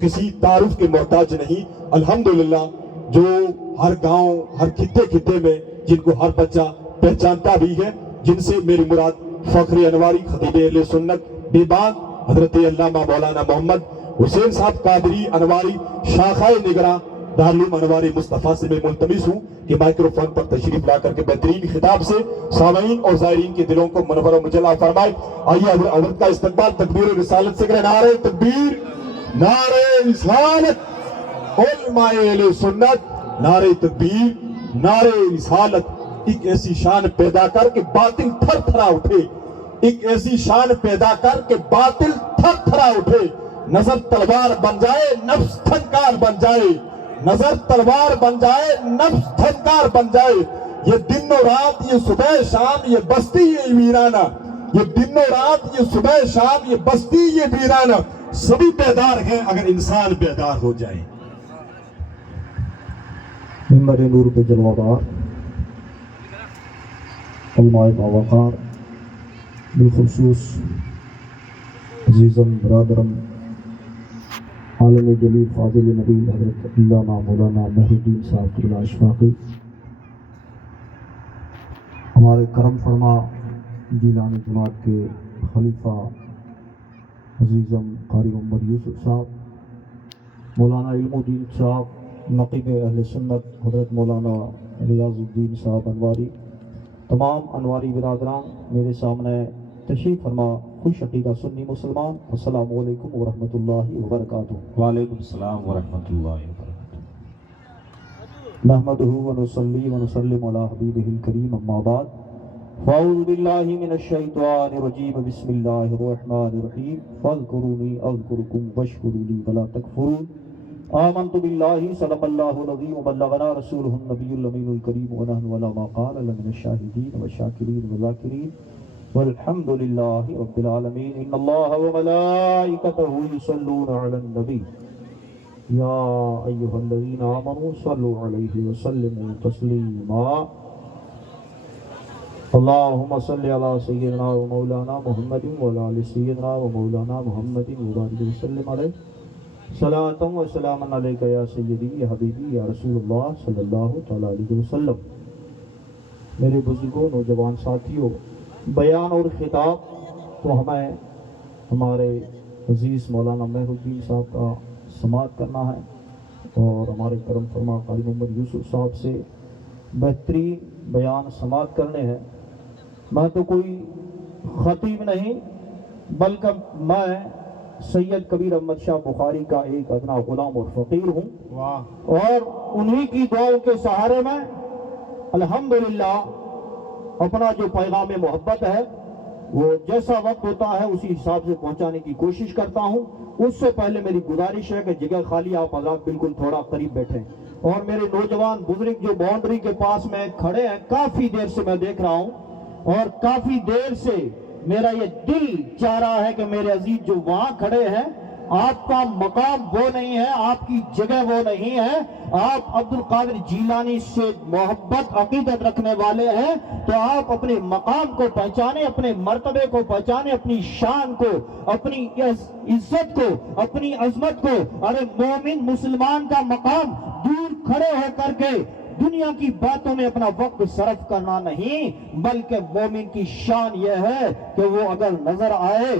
کسی تعارف کے محتاج نہیں. الحمدللہ جو ہر گاؤں ہر خطے خطے میں جن کو ہر بچہ پہچانتا بھی ہے، جن سے میری مراد فخر انواری خطیب اہل سنت بے بان حضرت علامہ مولانا محمد حسین صاحب قادری انواری شاخہ نگراں دارالعلوم انواری مصطفیٰ سے میں ملتمس ہوں کہ مائکروفون پر تشریف لا کر کے بہترین خطاب سے سامعین اور زائرین کے دلوں کو منور و مجلا فرمائے. آئیے حضرت کا استقبال تکبیر رسالت سے کریں. نعرہ تکبیر، نعرہ رسالت، علماء اہل سنت، نعرہ تکبیر، نعرہ رسالت. ایک ایسی شان پیدا کر کے باطل تھر تھرا اٹھے، ایک ایسی شان پیدا کر کے باطل تھر تھرا اٹھے. نظر تلوار بن جائے، نفس تھنکار بن جائے. نظر تلوار بن جائے، نفس تھنکار بن جائے. یہ دن و رات، یہ صبح شام، یہ بستی یہ ویرانہ، یہ دن و رات، یہ صبح شام، یہ بستی یہ ویرانہ، سبھی بیدار ہیں اگر انسان بیدار ہو جائے. ممبر نور پہ جلوہ علماء باوقار، بالخصوص عزیزم برادرم عالم جلیل فاضل نبی حضرت علامہ مولانا مہر الدین صاحب اللہ اشفاقی، ہمارے کرم فرما جیلانی جماعت کے خلیفہ عزیزم قاری محمد یوسف صاحب، مولانا علم الدین صاحب، نقیب اہل سنت حضرت مولانا ریاض الدین صاحب انواری، تمام انواری برادران میرے سامنے تشریف فرما خوش عقیدہ سنی مسلمان، السلام علیکم ورحمۃ اللہ وبرکاتہ. وعلیکم السلام ورحمۃ اللہ وبرکاتہ. نحمدہ ونصلی ونسلم علی حبیبہ الکریم، اما بعد، فاعوذ باللہ من الشیطان الرجیم، بسم اللہ الرحمن الرحیم. فاذکرونی اذکرکم واشکروا لی ولا تکفرون. آمنت باللہ صدق اللہ العظیم وبلغنا رسولہ النبی الامین الکریم ونحن علی ما قال لمن الشاہدین والشاکرین والذاکرین والحمد للہ رب العالمین. ان اللہ وملائکتہ یصلون علی النبی یا ایہا الذین آمنوا صلوا علیہ وسلموا تسلیما. اللہم صلی علی سیدنا و مولانا محمد وعلی آل سیدنا و مولانا محمد وبارک وسلم علیہ. صلاۃ و سلام علیکہ یا سیدی یا حبیبی یا رسول اللہ صلی اللہ تعالیٰ علیہ وسلم. میرے بزرگوں، نوجوان ساتھیوں، بیان اور خطاب تو ہمیں ہمارے عزیز مولانا مہر الدین صاحب کا سماعت کرنا ہے اور ہمارے کرم فرما قاری محمد یوسف صاحب سے بہترین بیان سماعت کرنے ہیں. میں تو کوئی خطیب نہیں، بلکہ میں سید کبیر احمد شاہ بخاری کا ایک ادنا غلام اور فقیر ہوں، اور انہی کی دعاؤں کے سہارے میں الحمدللہ اپنا جو پیغام محبت ہے وہ جیسا وقت ہوتا ہے اسی حساب سے پہنچانے کی کوشش کرتا ہوں. اس سے پہلے میری گزارش ہے کہ جگہ خالی آپ حضرات بالکل تھوڑا قریب بیٹھیں، اور میرے نوجوان بزرگ جو باؤنڈری کے پاس میں کھڑے ہیں، کافی دیر سے میں دیکھ رہا ہوں اور کافی دیر سے میرا یہ دل چاہ رہا ہے کہ میرے عزیز جو وہاں کھڑے ہیں، آپ کا مقام وہ نہیں ہے، آپ کی جگہ وہ نہیں ہے. آپ عبد القادر جیلانی سے محبت عقیدت رکھنے والے ہیں تو آپ اپنے مقام کو پہچانے، اپنے مرتبے کو پہچانے، اپنی شان کو، اپنی عزت کو، اپنی عظمت کو. ارے مومن مسلمان کا مقام دور کھڑے ہو کر کے دنیا کی باتوں میں اپنا وقت صرف کرنا نہیں، بلکہ مومن کی شان یہ ہے کہ وہ اگر نظر آئے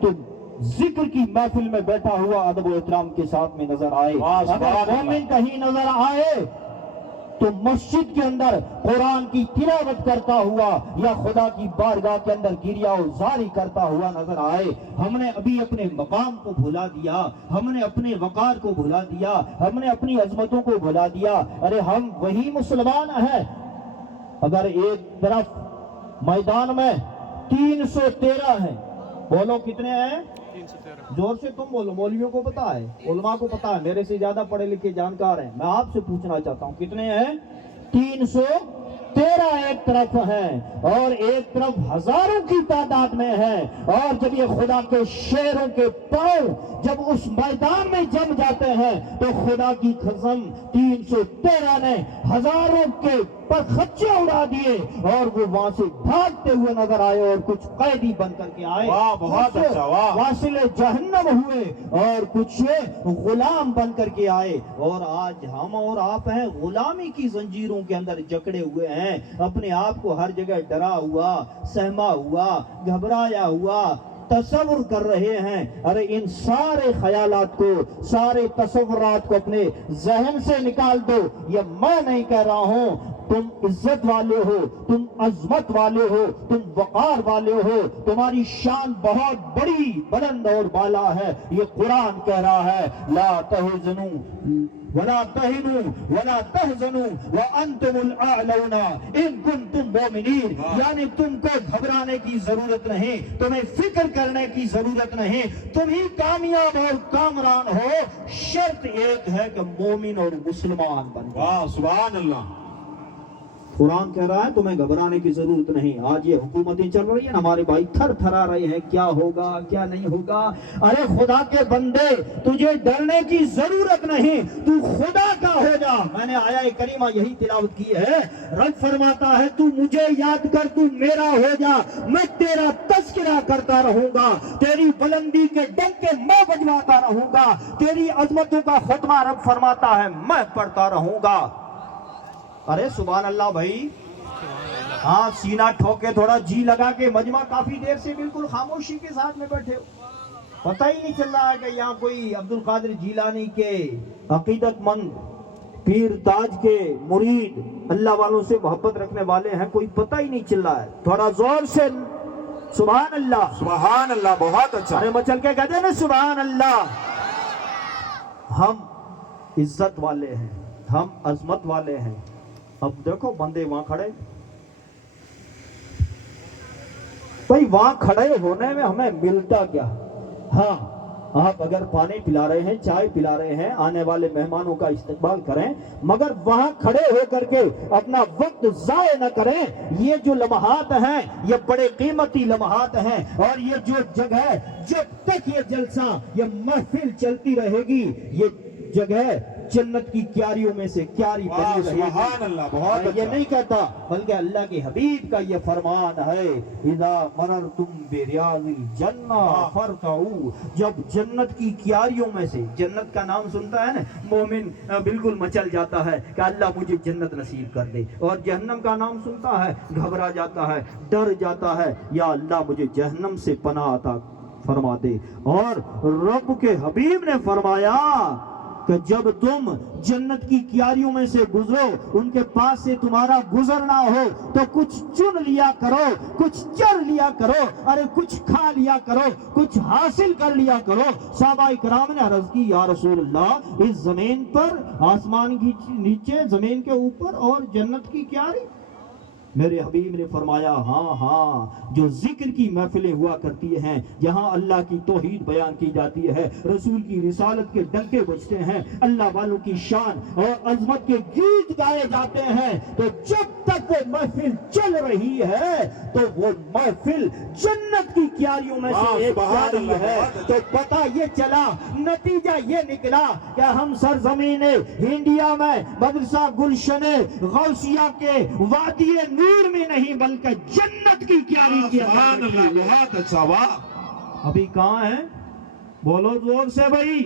تو ذکر کی محفل میں بیٹھا ہوا ادب و احترام کے ساتھ میں نظر آئے. اگر مومن کہیں نظر آئے تو مسجد کے اندر قرآن کی تلاوت کرتا ہوا یا خدا کی بارگاہ کے اندر گریہ و زاری کرتا ہوا نظر آئے. ہم نے ابھی اپنے مقام کو بھلا دیا، ہم نے اپنے وقار کو بھلا دیا، ہم نے اپنی عظمتوں کو بھلا دیا. ارے ہم وہی مسلمان ہیں. اگر ایک طرف میدان میں 313 ہیں، بولو کتنے ہیں؟ 313. زور سے تم بولو، مولویوں کو پتا ہے، علماء کو پتا ہے، میرے سے زیادہ پڑھے لکھے جانکار ہیں. میں آپ سے پوچھنا چاہتا ہوں کتنے ہیں؟ 313 ایک طرف ہیں، اور ایک طرف ہزاروں کی تعداد میں ہیں. اور جب یہ خدا کے شیروں کے پاؤں جب اس میدان میں جم جاتے ہیں تو خدا کی قسم 313 نے ہزاروں کے پر خچے اڑا دیے اور وہ وہاں سے بھاگتے ہوئے نظر آئے اور کچھ قیدی بن کر کے آئے، واہ، بہت کچھ اچھا، واہ۔ واصل جہنم ہوئے اور کچھ غلام بن کر کے آئے۔ اور آج ہم اور آپ ہیں غلامی کی زنجیروں کے اندر جکڑے ہوئے ہیں، اپنے آپ کو ہر جگہ ڈرا ہوا، سہما ہوا، گھبرایا ہوا تصور کر رہے ہیں۔ ارے ان سارے خیالات کو، سارے تصورات کو اپنے ذہن سے نکال دو۔ یہ میں نہیں کہہ رہا ہوں، تم عزت والے ہو، تم عظمت والے ہو، تم وقار والے ہو، تمہاری شان بہت بڑی، بلند اور بالا ہے۔ یہ قرآن کہہ رہا ہے لا تحزنوا ولا تهنوا ولا تحزنوا وانتم الاعلون ان کنتم مؤمنین، یعنی تم کو گھبرانے کی ضرورت نہیں، تمہیں فکر کرنے کی ضرورت نہیں، تم ہی کامیاب اور کامران ہو، شرط ایک ہے کہ مومن اور مسلمان بن جاؤ۔ واہ، سبحان اللہ۔ قرآن کہہ رہا ہے تمہیں گھبرانے کی ضرورت نہیں۔ آج یہ حکومتیں چل رہی ہیں، ہمارے بھائی تھر تھرا رہے ہیں، کیا ہوگا کیا نہیں ہوگا۔ ارے خدا کے بندے، تجھے ڈرنے کی ضرورت نہیں، تو خدا کا ہو جا۔ میں نے آیا کریمہ یہی تلاوت کی ہے، رب فرماتا ہے تو مجھے یاد کر، تو میرا ہو جا، میں تیرا تذکرہ کرتا رہوں گا، تیری بلندی کے ڈنکے میں بجواتا رہوں گا، تیری عظمتوں کا خطبہ رب فرماتا ہے میں پڑھتا رہوں گا۔ ارے سبحان اللہ بھائی، ہاں سینہ ٹھوکے تھوڑا جی لگا کے، مجمع کافی دیر سے بالکل خاموشی کے ساتھ میں بیٹھے ہو، پتہ ہی نہیں چل رہا ہے کہ یہاں کوئی عبد القادر جیلانی کے عقیدت مند، پیر تاج کے مرید، اللہ والوں سے محبت رکھنے والے ہیں، کوئی پتہ ہی نہیں چل رہا ہے۔ تھوڑا زور سے سبحان اللہ، سبحان اللہ، بہت اچھا۔ ارے مچل کے کہتے ہیں نا سبحان اللہ۔ ہم عزت والے ہیں، ہم عظمت والے ہیں۔ اب دیکھو بندے وہاں کھڑے، بھئی وہاں کھڑے ہونے میں ہمیں ملتا کیا؟ ہاں آپ اگر پانی پلا رہے ہیں، چائے پلا رہے ہیں، آنے والے مہمانوں کا استقبال کریں، مگر وہاں کھڑے ہو کر کے اپنا وقت ضائع نہ کریں۔ یہ جو لمحات ہیں یہ بڑے قیمتی لمحات ہیں، اور یہ جو جگہ جب تک یہ جلسہ، یہ محفل چلتی رہے گی، یہ جگہ جنت کی کیاریوں میں سے کیاری بنی رہے گی۔ سبحان اللہ، بہت میں یہ اچھا۔ نہیں کہتا، بلکہ اللہ کے حبیب کا یہ فرمان ہے اذا مررتم بریاض الجنہ فارتعوا، جب جنت کی کیاریوں میں سے، جنت کا نام سنتا ہے نا مومن بالکل مچل جاتا ہے کہ اللہ مجھے جنت نصیب کر دے، اور جہنم کا نام سنتا ہے گھبرا جاتا ہے، ڈر جاتا ہے، یا اللہ مجھے جہنم سے پناہ عطا فرما دے۔ اور رب کے حبیب نے فرمایا کہ جب تم جنت کی کیاریوں میں سے گزرو، ان کے پاس سے تمہارا گزرنا ہو تو کچھ چن لیا کرو، کچھ چر لیا کرو، ارے کچھ کھا لیا کرو، کچھ حاصل کر لیا کرو۔ صحابہ کرام نے عرض کی یا رسول اللہ، اس زمین پر، آسمان کی نیچے، زمین کے اوپر، اور جنت کی کیاری؟ میرے حبیب نے فرمایا ہاں ہاں، جو ذکر کی محفلیں ہوا کرتی ہیں، جہاں اللہ کی توحید بیان کی جاتی ہے، رسول کی رسالت کے ڈنکے بجتے ہیں، اللہ والوں کی شان اور عظمت کے گیت گائے جاتے ہیں، تو جب تک وہ محفل چل رہی ہے تو وہ محفل جنت کی کیاریوں میں سے ایک کیاری ہے۔ تو پتہ یہ چلا، نتیجہ یہ نکلا کہ ہم سرزمین انڈیا میں مدرسہ گلشن غوثیہ کے وادی نور میں نہیں بلکہ جنت کی کیاری کی سبحان اللہ، بہت اچھا، واہ۔ ابھی کہاں ہیں؟ بولو زور سے بھائی،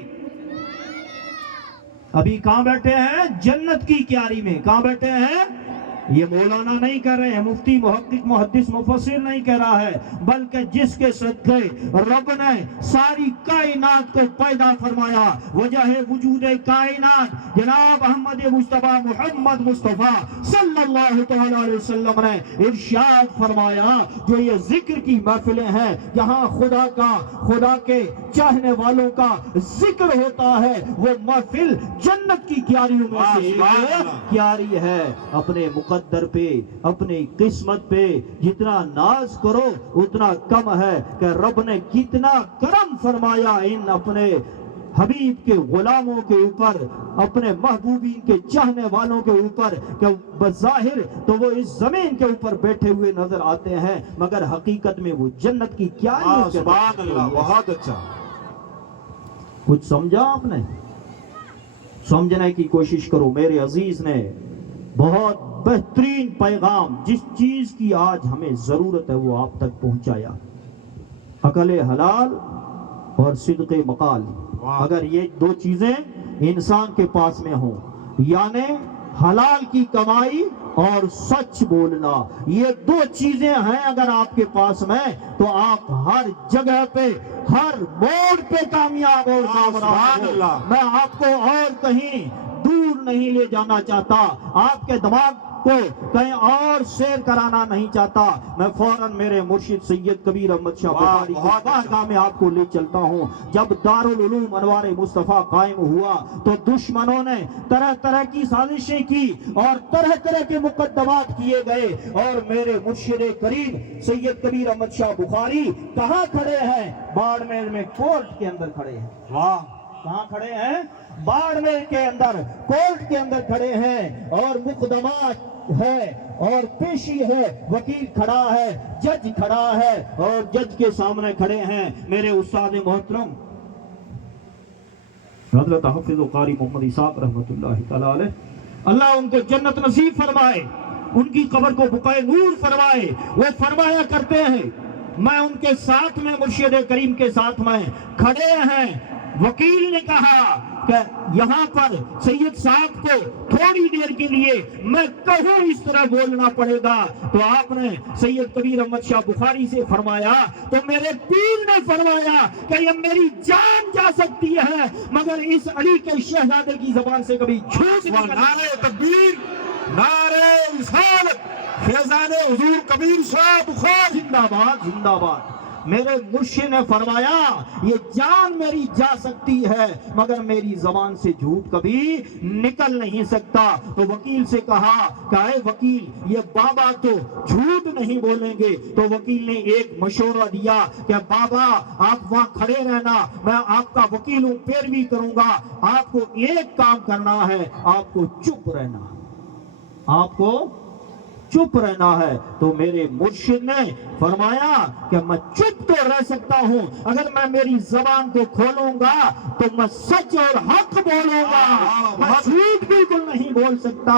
ابھی کہاں بیٹھے ہیں؟ جنت کی کیاری میں۔ کہاں بیٹھے ہیں؟ یہ مولانا نہیں کہہ رہے ہیں، مفتی، محقق، محدث، مفسر نہیں کہہ رہا ہے، بلکہ جس کے صدقے رب نے ساری کائنات کو پیدا فرمایا، وجہ وجود کائنات جناب احمد مصطفیٰ محمد مصطفیٰ صلی اللہ تعالی علیہ وسلم نے ارشاد فرمایا، جو یہ ذکر کی محفلیں ہیں، جہاں خدا کا، خدا کے چاہنے والوں کا ذکر ہوتا ہے، وہ محفل جنت کی کیاریوں میں سے ایک کیاری ہے۔ اپنے مقدر پہ، اپنی قسمت پہ جتنا ناز کرو اتنا کم ہے کہ رب نے کتنا کرم فرمایا ان اپنے حبیب کے غلاموں کے اوپر، اپنے محبوبین کے چاہنے والوں کے اوپر، کہ بظاہر تو وہ اس زمین کے اوپر بیٹھے ہوئے نظر آتے ہیں، مگر حقیقت میں وہ جنت کی کیاریوں کے سبحان اللہ، بہت اچھا۔ کچھ سمجھا آپ نے؟ سمجھنے کی کوشش کرو۔ میرے عزیز نے بہت بہترین پیغام جس چیز کی آج ہمیں ضرورت ہے وہ آپ تک پہنچایا. عقل حلال اور صدق مقال، اگر یہ دو چیزیں انسان کے پاس میں ہوں، یعنی حلال کی کمائی اور سچ بولنا، یہ دو چیزیں ہیں اگر آپ کے پاس میں، تو آپ ہر جگہ پہ ہر موڑ پہ کامیاب اور سبحان کامیاب. اللہ. میں آپ کو اور کہیں دور نہیں لے جانا چاہتا، آپ کے دماغ کو کہیں اور سیر کرانا نہیں چاہتا. میں فوراً میرے مرشد سید کبیر احمد شاہ بخاری کی بارگاہ میں آپ کو لے چلتا ہوں. جب دارالعلوم انوار مصطفیٰ قائم ہوا تو دشمنوں نے طرح طرح کی سازشیں کی اور طرح طرح کے مقدمات کیے گئے، اور میرے مرشد کریم سید کبیر احمد شاہ بخاری کہاں کھڑے ہیں؟ باڑمیر میں کورٹ کے اندر کھڑے ہیں. واہ. کہاں کھڑے ہیں؟ باڑمیر کے اندر کورٹ کے اندر کھڑے ہیں، اور مقدمات ہے اور پیشی ہے، وکیل کھڑا ہے، جج کھڑا ہے، اور جج کے سامنے کھڑے ہیں میرے استاد محترم حضرت حافظ قاری محمد اسحاق رحمۃ اللہ تعالی علیہ. اللہ ان کو جنت نصیب فرمائے، ان کی قبر کو بقائے نور فرمائے. وہ فرمایا کرتے ہیں، میں ان کے ساتھ میں مرشد کریم کے ساتھ میں کھڑے ہیں. وکیل نے کہا کہ یہاں پر سید صاحب کو تھوڑی دیر کے لیے میں کہوں اس طرح بولنا پڑے گا، تو آپ نے سید کبیر احمد شاہ بخاری سے فرمایا، تو میرے پیر نے فرمایا کہ یہ میری جان جا سکتی ہے مگر اس علی کے شہزادے کی زبان سے کبھی جھوٹ نہیں. نعرہ تکبیر، نعرہ رسالت، فیضان حضور کبیر شاہ بخاری. زندہ باد، زندہ باد. میرے مرشد نے فرمایا یہ جان میری جا سکتی ہے مگر میری زبان سے جھوٹ کبھی نکل نہیں سکتا. تو وکیل سے کہا کہ اے وکیل، یہ بابا تو جھوٹ نہیں بولیں گے. تو وکیل نے ایک مشورہ دیا کہ بابا آپ وہاں کھڑے رہنا، میں آپ کا وکیل ہوں، پیروی کروں گا. آپ کو ایک کام کرنا ہے، آپ کو چپ رہنا، آپ کو چپ رہنا ہے. تو میرے مرشد نے فرمایا کہ میں چپ تو رہ سکتا ہوں، اگر میں میری زبان کو کھولوں گا تو میں سچ اور حق بولوں گا، میں جھوٹ بالکل نہیں بول سکتا.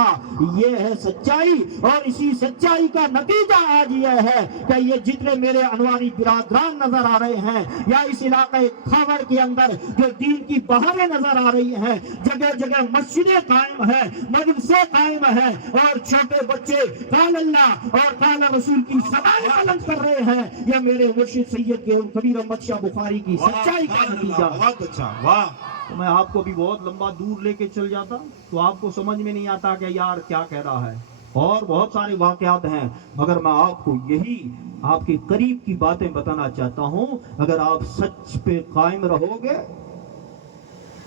یہ ہے سچائی، اور اسی سچائی کا نتیجہ آج یہ ہے کہ یہ جتنے میرے انواری برادران نظر آ رہے ہیں، یا اس علاقے کھاور کے اندر جو دین کی بہاریں نظر آ رہی ہیں، جگہ جگہ مسجدیں قائم ہیں، مدرسے قائم ہیں، اور چھوٹے بچے قال اللہ اور قال رسول کی سماعت بلند کر رہے ہیں، یہ میرے مرشد سید کے کبیر احمد شاہ بخاری کی سچائی کا نتیجہ. بہت اچھا. واہ. تو میں آپ کو بھی بہت لمبا دور لے کے چل جاتا تو آپ کو سمجھ میں نہیں آتا کہ یار کیا کہہ رہا ہے، اور بہت سارے واقعات ہیں، مگر میں آپ کو یہی آپ کے قریب کی باتیں بتانا چاہتا ہوں. اگر آپ سچ پہ قائم رہو گے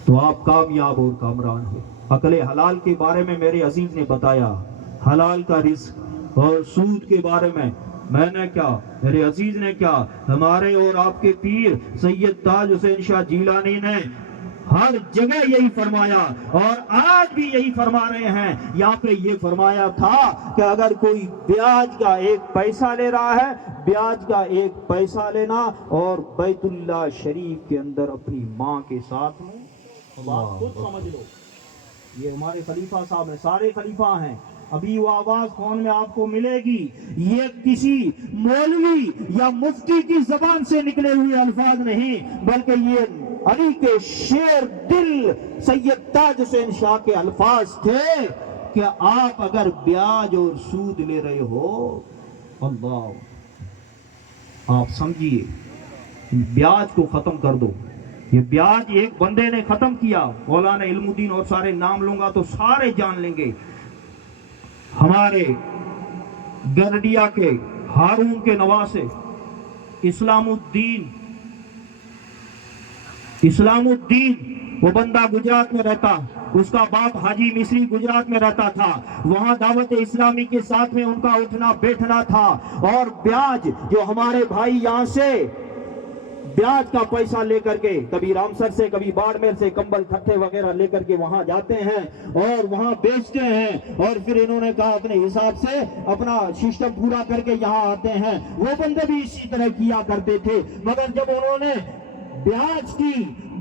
تو آپ کامیاب اور کامران ہو. عقل حلال کے بارے میں میرے عزیز نے بتایا، حلال کا رزق اور سود کے بارے میں نے کیا، میرے عزیز نے کیا، ہمارے اور آپ کے پیر سید تاج حسین شاہ جیلانی نے ہر جگہ یہی فرمایا، اور آج بھی یہی فرما رہے ہیں. یہاں پہ یہ فرمایا تھا کہ اگر کوئی بیاج کا ایک پیسہ لے رہا ہے، بیاج کا ایک پیسہ لینا اور بیت اللہ شریف کے اندر اپنی ماں کے ساتھ میں، بات خود سمجھ لو. یہ ہمارے خلیفہ صاحب ہیں، سارے خلیفہ ہیں. ابھی وہ آواز فون میں آپ کو ملے گی، یہ کسی مولوی یا مفتی کی زبان سے نکلے ہوئے الفاظ نہیں، بلکہ یہ علی کے شیر دل سید تاج حسین شاہ کے الفاظ تھے کہ آپ اگر بیاج اور سود لے رہے ہو، اللہ آپ سمجھیے بیاج کو ختم کر دو. یہ بیاج ایک بندے نے ختم کیا، مولانا علم الدین، اور سارے نام لوں گا تو سارے جان لیں گے. ہمارے گرڈیا کے ہارون کے نواسے اسلام الدین وہ بندہ گجرات میں رہتا، اس کا باپ حاجی مصری گجرات میں رہتا تھا، وہاں دعوت اسلامی کے ساتھ میں ان کا اٹھنا بیٹھنا تھا. اور بیاج جو ہمارے بھائی یہاں سے بیاج کا پیسہ لے کر کے کبھی رامسر سے کبھی باڑمیر سے کمبل تھٹے وغیرہ لے کر کے وہاں جاتے ہیں اور وہاں بیچتے ہیں، اور پھر انہوں نے کہا اپنے حساب سے اپنا سسٹم پورا کر کے یہاں آتے ہیں. وہ بندے بھی اسی طرح کیا کرتے تھے، مگر جب انہوں نے بیاج کی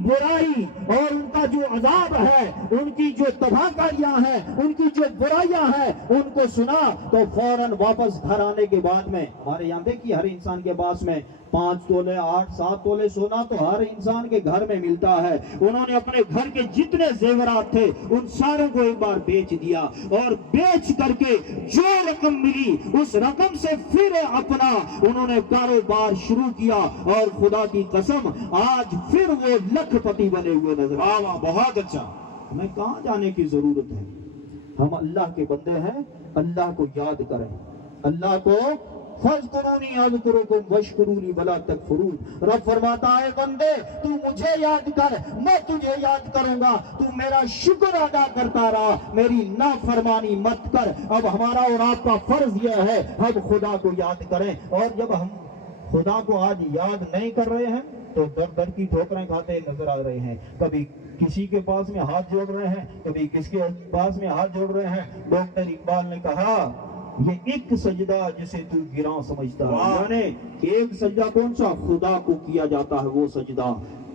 برائی اور ان کا جو عذاب ہے، ان کی جو تباہ کاریاں ہیں، ان کی جو برائیاں ہیں، ان کو سنا تو فوراً واپس گھر آنے کے بعد میں، ہمارے یہاں دیکھیے ہر انسان کے پاس میں 5 تولے 8 7 تولے سونا تو ہر انسان کے گھر میں ملتا ہے۔ انہوں نے اپنے گھر کے جتنے زیورات تھے ان ساروں کو ایک بار بیچ دیا، اور بیچ کر کے جو رقم ملی اس رقم سے پھر اپنا انہوں نے کاروبار شروع کیا، اور خدا کی قسم آج پھر وہ لکھ پتی بنے ہوئے نظر آ واہ واہ، بہت اچھا۔ ہمیں کہاں جانے کی ضرورت ہے؟ ہم اللہ کے بندے ہیں، اللہ کو یاد کریں، اللہ کو فَاذْكُرُونِي أَذْكُرُكُمْ وَاشْكُرُوا وَلَا تَكْفُرُونَ۔ رب فرماتا ہے بندے تو مجھے یاد کر، میں تجھے یاد کروں گا، تو میرا شکر ادا کرتا رہا، میری نافرمانی مت کر۔ اب ہمارا اور آپ کا فرض یہ ہے ہم خدا کو یاد کریں، اور جب ہم خدا کو آج یاد نہیں کر رہے ہیں تو در در کی ٹھوکریں کھاتے نظر آ رہے ہیں۔ کبھی کسی کے پاس میں ہاتھ جوڑ رہے ہیں، کبھی کس کے پاس میں ہاتھ جوڑ رہے ہیں۔ ڈاکٹر اقبال نے کہا یہ ایک سجدہ جسے تو گراں سمجھتا ہے، یعنی ایک سجدہ کون سا؟ خدا کو کیا جاتا ہے وہ سجدہ،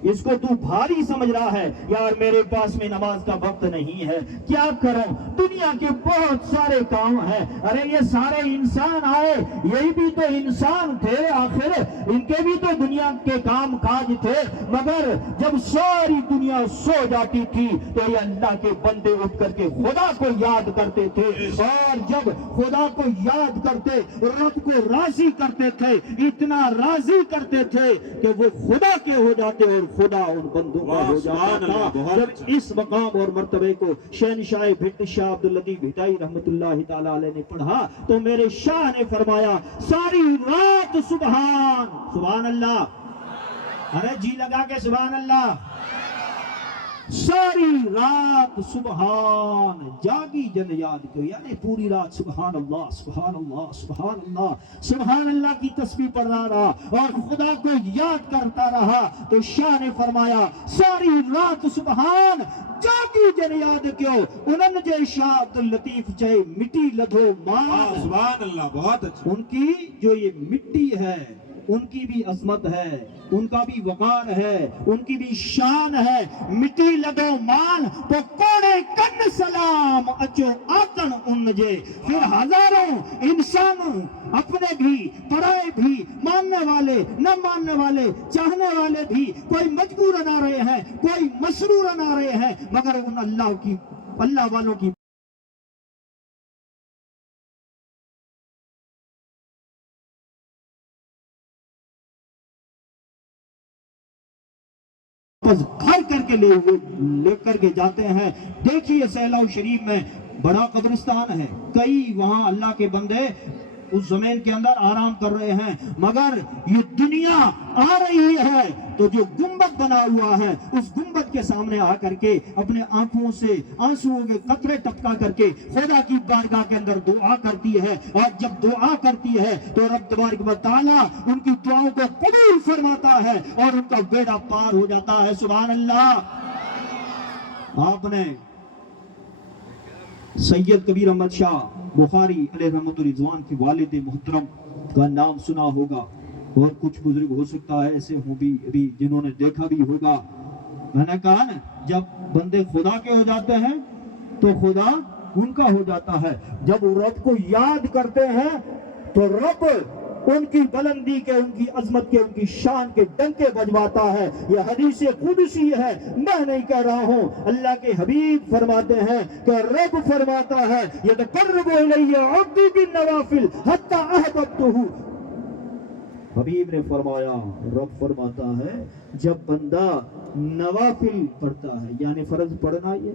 اس کو تو بھاری سمجھ رہا ہے۔ یار میرے پاس میں نماز کا وقت نہیں ہے، کیا کروں؟ دنیا کے بہت سارے کام ہیں۔ ارے یہ سارے انسان آئے، یہی بھی تو انسان تھے، آخر ان کے بھی تو دنیا کے کام کاج تھے، مگر جب ساری دنیا سو جاتی تھی تو یہ اللہ کے بندے اٹھ کر کے خدا کو یاد کرتے تھے، اور جب خدا کو یاد کرتے رب کو راضی کرتے تھے، اتنا راضی کرتے تھے کہ وہ خدا کے ہو جاتے اور خدا ان بندوں کا ہو جاتا تھا۔ جب اس مقام اور مرتبے کو شہنشاہ بھٹ شاہ عبداللطیف بھٹائی رحمت اللہ تعالی علیہ نے پڑھا تو میرے شاہ نے فرمایا ساری رات سبحان اللہ، ارے جی لگا کے سبحان اللہ، ساری رات سبحان جاگی جن یاد کو، یعنی پوری رات سبحان اللہ سبحان اللہ سبحان اللہ سبحان اللہ کی تسبیح پڑھتا رہا اور خدا کو یاد کرتا رہا۔ تو شاہ نے فرمایا ساری رات سبحان جاگی جن یاد کیوں، انہوں جے شاہ عبداللطیف چاہے مٹی لدھو ماں، سبحان اللہ، بہت اچھا۔ ان کی جو یہ مٹی ہے ان کی بھی عظمت ہے، ان کا بھی وقار ہے، ان کی بھی شان ہے۔ مٹی لگو مان تو کوڑے کن سلام اچو آتن ان جے، پھر ہزاروں انسانوں اپنے بھی پرائے بھی، ماننے والے نہ ماننے والے، چاہنے والے بھی، کوئی مجبور آ رہے ہیں، کوئی مسرور آ رہے ہیں، مگر ان اللہ والوں کی گھر کر کے لے کر کے جاتے ہیں۔ دیکھیے سیلو شریف میں بڑا قبرستان ہے، کئی وہاں اللہ کے بندے اس زمین کے اندر آرام کر رہے ہیں، مگر یہ دنیا آ رہی ہے تو جو گنبد بنا ہوا ہے اس گنبد کے سامنے آ کر کے اپنے آنکھوں سے آنسوؤں کے قطرے ٹپکا کر کے خدا کی بارگاہ کے اندر دعا کرتی ہے، اور جب دعا کرتی ہے تو رب تبارک و تعالیٰ ان کی دعاؤں کو قبول فرماتا ہے اور ان کا بیڑا پار ہو جاتا ہے۔ سبحان اللہ۔ آپ نے سید کبیر احمد شاہ بخاری علیہ رحمت الرضوان کی والد محترم کا نام سنا ہوگا، اور کچھ بزرگ ہو سکتا ہے ایسے ہوں بھی جنہوں نے دیکھا بھی ہوگا۔ میں نے کہا نا جب بندے خدا کے ہو جاتے ہیں تو خدا ان کا ہو جاتا ہے، جب رب کو یاد کرتے ہیں تو رب ان کی بلندی کے، ان کی عظمت کے، ان کی شان کے ڈنکے بجواتا ہے۔ یہ حدیث قدسی ہے، میں نہیں کہہ رہا ہوں، اللہ کے حبیب فرماتے ہیں کہ رب فرماتا ہے یتقرب الی عبدی بالنوافل حتی احببتہ۔ حبیب نے فرمایا، رب فرماتا ہے جب بندہ نوافل پڑھتا ہے، یعنی فرض پڑھنا، یہ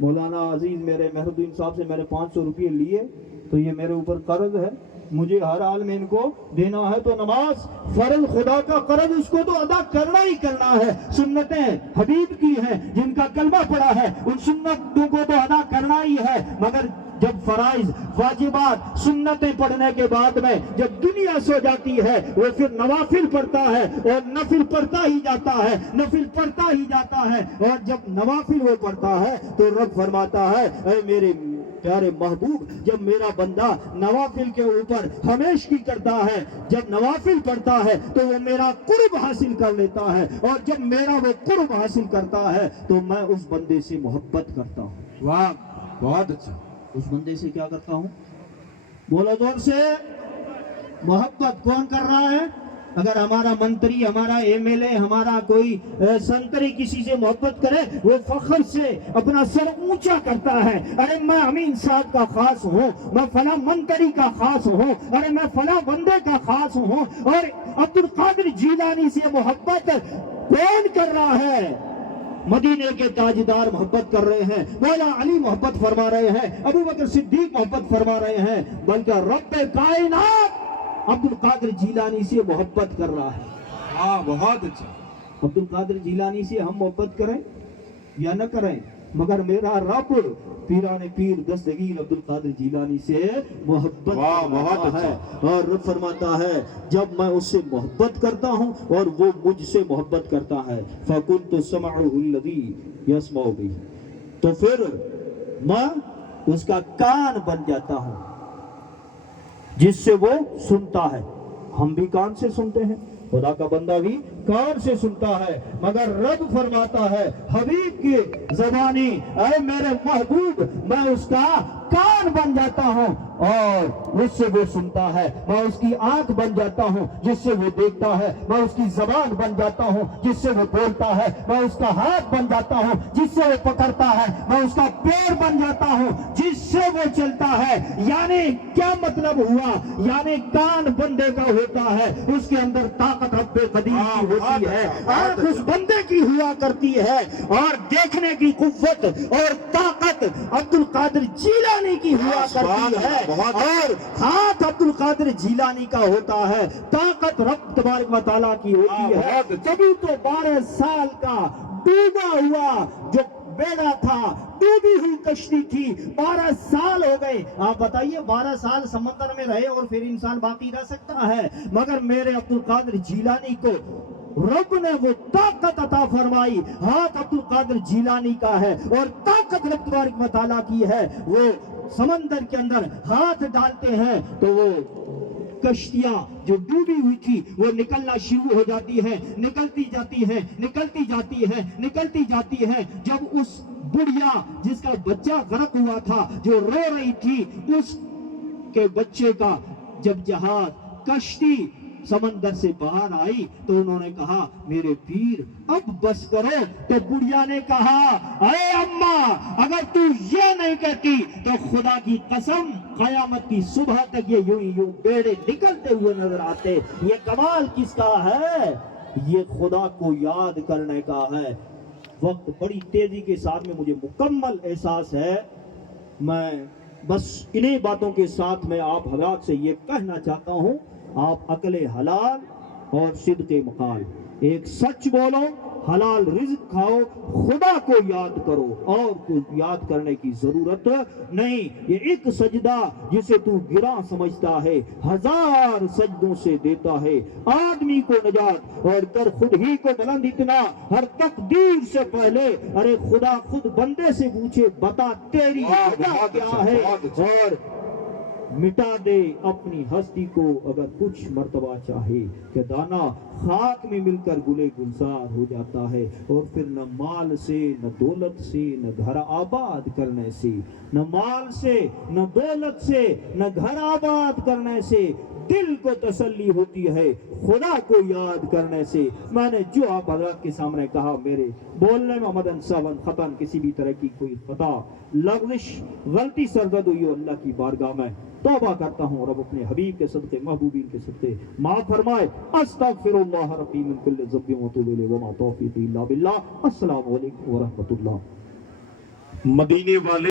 مولانا عزیز میرے مہرالدین صاحب سے میں نے 500 روپے لیے تو یہ میرے اوپر قرض ہے، مجھے ہر حال میں ان کو دینا ہے، تو نماز فرض خدا کا قرض اس کو تو ادا کرنا ہی کرنا ہے۔ سنتیں حبیب کی ہیں، جن کا کلمہ پڑا ہے ان سنتوں کو تو ادا کرنا ہی ہے، مگر جب فرائض واجبات سنتیں پڑھنے کے بعد میں جب دنیا سو جاتی ہے وہ پھر نوافل پڑھتا ہے، اور نفل پڑھتا ہی جاتا ہے، نفل پڑھتا ہی جاتا ہے، اور جب نوافل وہ پڑھتا ہے تو رب فرماتا ہے اے میرے پیارے محبوب جب میرا بندہ نوافل کے اوپر ہمیشگی کرتا ہے، جب نوافل پڑھتا ہے تو وہ میرا قرب حاصل کر لیتا ہے، اور جب میرا وہ قرب حاصل کرتا ہے تو میں اس بندے سے محبت کرتا ہوں۔ واہ بہت اچھا۔ اس بندے سے کیا کرتا ہوں؟ بولو زور سے، محبت کون کر رہا ہے؟ اگر ہمارا منتری، ہمارا ایم ایل اے، ہمارا کوئی سنتری کسی سے محبت کرے، وہ فخر سے اپنا سر اونچا کرتا ہے، ارے میں امین صاحب کا خاص ہوں، میں فلاں منتری کا خاص ہوں، ارے میں فلاں بندے کا خاص ہوں۔ اور عبد القادر جیلانی سے محبت کون کر رہا ہے؟ مدینے کے تاجدار محبت کر رہے ہیں، مولا علی محبت فرما رہے ہیں، ابو بکر صدیق محبت فرما رہے ہیں، بلکہ رب کائنات عبد القادر جیلانی سے محبت کر رہا ہے۔ ہاں بہت اچھا۔ عبد القادر جیلانی سے ہم محبت کریں یا نہ کریں، مگر میرا رب پیران پیر دستگیر عبد القادر جیلانی سے محبت بہت کرتا ہے، اچھا۔ اور رب فرماتا ہے جب میں اس سے محبت کرتا ہوں اور وہ مجھ سے محبت کرتا ہے، فَكُنْتُ سَمْعُهُ الَّذِي يَسْمَعُ بِهِ، تو پھر میں اس کا کان بن جاتا ہوں جس سے وہ سنتا ہے۔ ہم بھی کان سے سنتے ہیں، خدا کا بندہ بھی کان سے سنتا ہے، مگر رب فرماتا ہے حبیب کی زبانی، اے میرے محبوب میں اس کا کان بن جاتا ہوں اور اس سے وہ سنتا ہے، میں اس کی آنکھ بن جاتا ہوں جس سے وہ دیکھتا ہے، میں اس کی زبان بن جاتا ہوں جس سے وہ بولتا ہے، میں اس کا ہاتھ بن جاتا ہوں جس سے وہ پکڑتا ہے، میں اس کا پیر بن جاتا ہوں جس سے وہ چلتا ہے۔ یعنی کیا مطلب ہوا؟ یعنی کان بندے کا ہوتا ہے، اس کے اندر طاقت رب قدیم کی ہوتی ہے، آنکھ اس بندے کی ہوا کرتی ہے، اور دیکھنے کی قوت اور طاقت عبد القادر جیلانی کی ہوا کرتی ہے، اور ہاتھ عبد القادر جیلانی کا ہوتا ہے، طاقت رب تبارک و تعالیٰ کی ہوتی ہے۔ تبھی تو 12 سال کا ڈوبا ہوا جو بیڑا تھا، ڈوبی ہوئی کشتی تھی، 12 سال ہو گئے۔ آپ بتائیے 12 سال سمندر میں رہے اور پھر انسان باقی رہ سکتا ہے؟ مگر میرے عبد القادر جیلانی کو رب نے وہ طاقت عطا فرمائی، ہاتھ عبد القادر جیلانی کا ہے اور طاقت رب تبارک و تعالیٰ کی ہے۔ وہ سمندر کے اندر ہاتھ ڈالتے ہیں تو وہ کشتیاں جو ڈوبی ہوئی تھی وہ نکلنا شروع ہو جاتی ہے، نکلتی جاتی ہے، نکلتی جاتی ہے، نکلتی جاتی ہے۔ جب اس بڑھیا جس کا بچہ غرق ہوا تھا، جو رو رہی تھی، اس کے بچے کا جب جہاز کشتی سمندر سے باہر آئی تو انہوں نے کہا میرے پیر اب بس کرو۔ تو بڑھیا نے کہا اے اماں اگر تو یہ نہیں کہتی تو خدا کی قسم قیامت کی صبح تک یہ یوں بیڑے نکلتے ہوئے نظر آتے۔ یہ کمال کس کا ہے؟ یہ خدا کو یاد کرنے کا ہے۔ وقت بڑی تیزی کے ساتھ میں مجھے مکمل احساس ہے، میں بس انہی باتوں کے ساتھ میں آپ حضرات سے یہ کہنا چاہتا ہوں، آپ عقل حلال اور صدق مقال، ایک سچ بولو، حلال رزق کھاؤ، خدا کو یاد کرو، اور کوئی یاد کرنے کی ضرورت نہیں۔ یہ ایک سجدہ جسے تو گراں سمجھتا ہے 1000 سجدوں سے دیتا ہے آدمی کو نجات، اور کر خود ہی کو بلند اتنا ہر تقدیر سے پہلے، ارے خدا خود بندے سے پوچھے بتا تیری وجہ کیا ہے، اور مٹا دے اپنی ہستی کو اگر کچھ مرتبہ چاہے، کہ دانا خاک میں مل کر گلے گلزار ہو جاتا ہے، اور پھر نہ مال سے نہ دولت سے نہ گھر آباد کرنے سے، نہ مال سے نہ دولت سے نہ گھر آباد کرنے سے دل کو تسلی ہوتی ہے، خدا کو یاد کرنے سے۔ میں نے جو آپ حضرات کے سامنے کہا، میرے بولنے میں مدن سون خطن کسی بھی طرح کی کوئی خطا لغزش غلطی سرزد ہوئی ہو، اللہ کی بارگاہ میں توبہ کرتا ہوں، رب اپنے حبیب کے صدقے محبوبین کے صدقے معاف فرمائے۔ استغفر اللہ ربی من کل ذنب واتوب الیہ وما توفیقی الا باللہ۔ السلام علیکم ورحمۃ اللہ۔ مدینے والے